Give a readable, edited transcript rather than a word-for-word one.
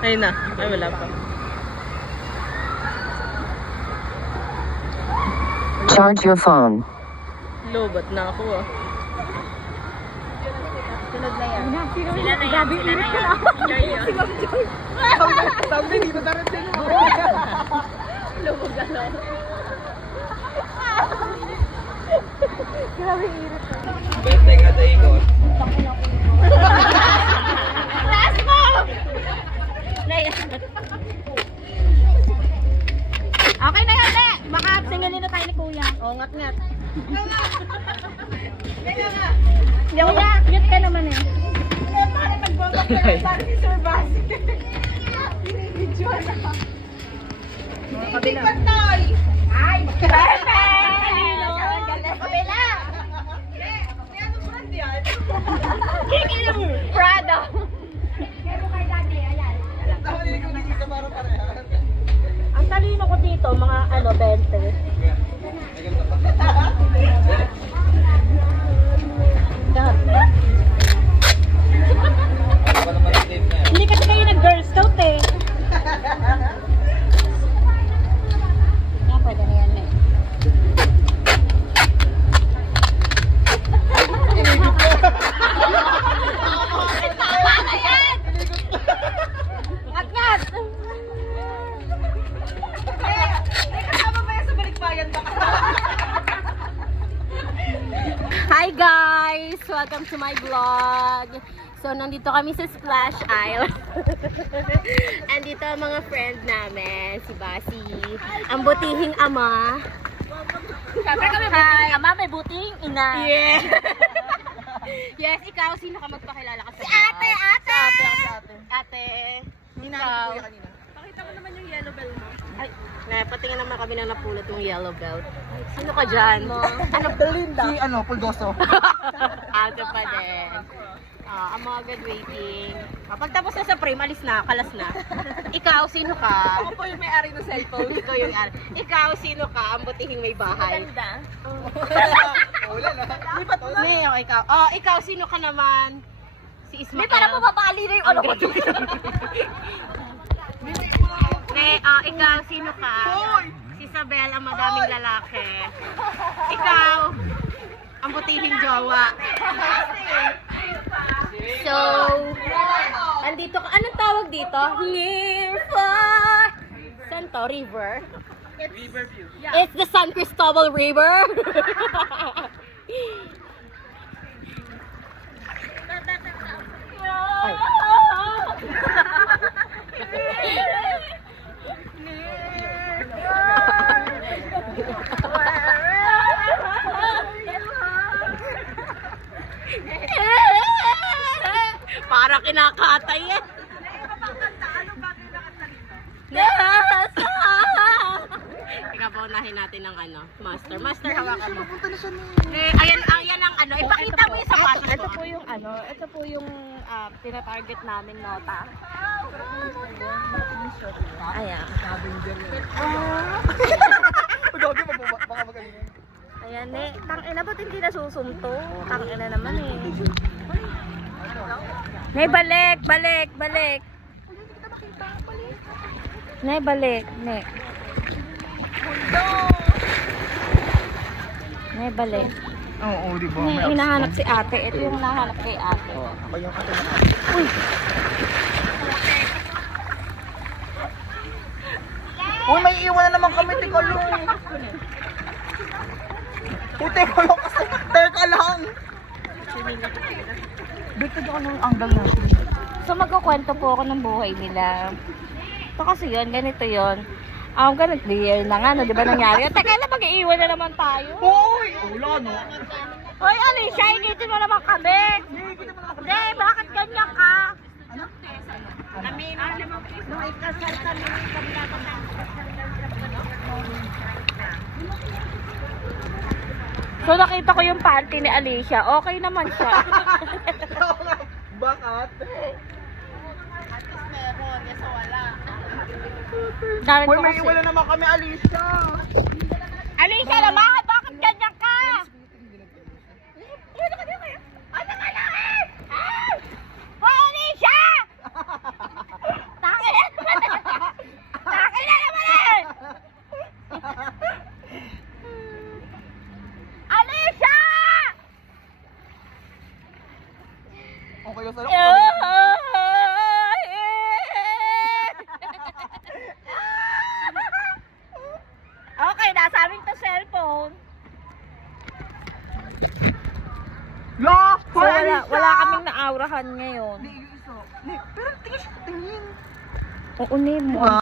Ayun na. Ay, wala pa. Charge your phone. Lobat na ako ah. Sunod na yan. Sila na yan. Sila na yan. Enjoy yun. Sabi, dito darating mo. Lubog ano. Grabe irit. Bente ka tayo ko. Taas mo! Okay na yan, eh. Baka tinggalin na tayo ni Kuya. Oo, ngat-ngat. Kuya, cute ka naman eh. Ay! Perfect! Kabila! Prado. Ang talino ko dito, mga 20. Ano naman yung tape niya? Hindi kasi kayo nag-girl scout eh. Yan, pwede na yan eh. Tama na yan! Ngat-ngat! Hi guys! Welcome to my vlog. So, nandito kami sa Splash Isle. Andito ang mga friend namin. Si Basi. Ang butihing ama. Siyempre kami butihing ama, may butihing ina. Yeah! Yes, ikaw. Sino ka magpakilala ka sa Si ate, ate! Ate. Ninanay ko kuya kanina. Pakita mo naman yung yellow belt mo. Ay, patingin naman kami nang napulot yung yellow belt. Sino ka dyan? Ano? Belinda. Si Pulgoso. Ate pa din. Ang mga graduating. Pagtapos na sa frame, alis na, kalas na. Ikaw, sino ka? Ako po yung may-ari ng cellphone. Ikaw yung Ikaw, sino ka? Ang butihing may bahay. Ganda. Wala na. Lipat mo na. Hindi, ikaw. Ikaw, sino ka naman? Si Ismael. Hindi, para mapapali na yung ano ko. Ikaw, sino ka? Si Isabel, ang madaming lalaki. Ikaw, ang butihing jowa. So, andito ka. Anong tawag dito? Near far. Saan to? River? Riverview. It's the San Cristobal River. Ay. Para kinakatay eh. Yes! Ikapunahin natin ng master. Master, hawakan mo. Ayan ang ipakita mo yung sapatos mo. Ito po yung ito po yung tina-target namin nota. Ayan. Doggy, baka magaling. Ayan eh. Tangina, ba't hindi nasusumto? Tangina naman eh. Nay, balik! Nay, balik. Nay, balik. Oo, di ba? Nay, hinahanap si ate. Ito yung hinahanap kay ate. Ako yung ate na Uy! Uy, may iwan na naman kami, tikolong. Tikolong kasi, teka lang. Dito ako ng angle natin. So, magkukwento po ako ng buhay nila. So, kasi yun, ganito yun. Ganito year na nga, no? Di ba nangyari? Teka lang, mag-iiwan na naman tayo. Uy! Wala, no? Hoy, Alicia, ikitin mo naman kami. Hindi, bakit ganyan ka? Nung ikasal kami, so, nakita ko yung panty ni Alicia. Okay naman siya. Bakit? Darin Uy, ko may kasi. iwan na naman kami, Alicia. Alicia naman, bakit ganyan ka? Ano ka na? Hoy, Alicia! Tangin La! So, wala kaming naaurahan ngayon. Hindi, yung isa. Pero tingin siya, tingin. Oo, Nemo.